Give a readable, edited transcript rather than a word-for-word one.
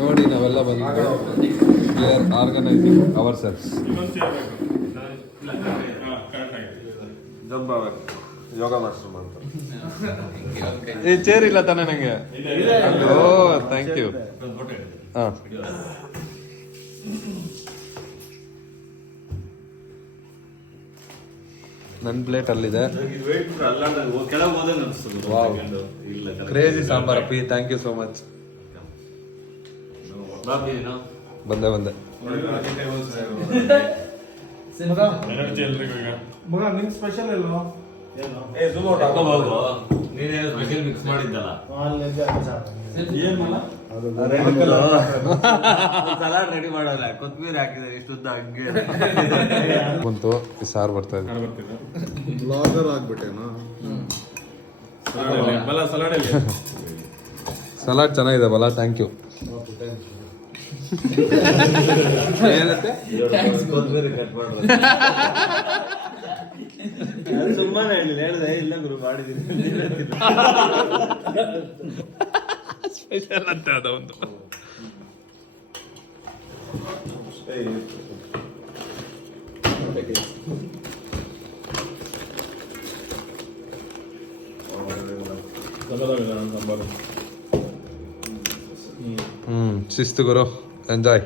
ನೋಡಿ ನಾವೆಲ್ಲ ಬಂದಿದ್ದು we are organising ourselves. Yoga master ಮಾಡ್ತಾರೆ. ಈ ಚೇರ್ ಇಲ್ಲ ತಾನೇ ನಂಗೆ? Oh thank you. ಹಾಂ ನನ್ನ ಪ್ಲೇಟ್ ಅಲ್ಲಿದೆ. ಕ್ರೇಜಿ ಸಾಂಬಾರ್ ಅಪ್ಪಿ, ಥ್ಯಾಂಕ್ ಯು ಸೋ ಮಚ್. ಬಂದೆ ಮಗ ನಿನ್ ಸ್ಪೆಷಲ್ ಎಲ್ಲೋ ಮಿಕ್ಸ್ ಮಾಡಿದ್ದಲ್ಲ ಸಲಾಡ್ ರೆಡಿ ಮಾಡಲ್ಲ, ಕೊತ್ತಂಬರಿ ಹಾಕಿದ್ದಾರೆ ಇಷ್ಟುದ್ದ ಹಂಗೆ ಬಂತು. ಸಾರು ಬರ್ತಾ ಇದೆ. ಬ್ಲಾಗರ್ ಆಗ್ಬಿಟ್ಟೇನಾ? ಸಲಾಡ್ ಚೆನ್ನಾಗಿದೆ ಬಲ, ಥ್ಯಾಂಕ್ ಯು. ಕೊತ್ತಂಬರಿ ಕಟ್ ಮಾಡ್ರ ಸುಮ್ಮನೆ ಹೇಳಿದೆ ಇಲ್ಲ ಗುರು ಮಾಡಿದೀನಿ ಸ್ಪೆಷಲ್ ಅಂತ ಅದ ಒಂದು. ಶಿಸ್ತು ಗುರು, ಎಂಜಾಯ್.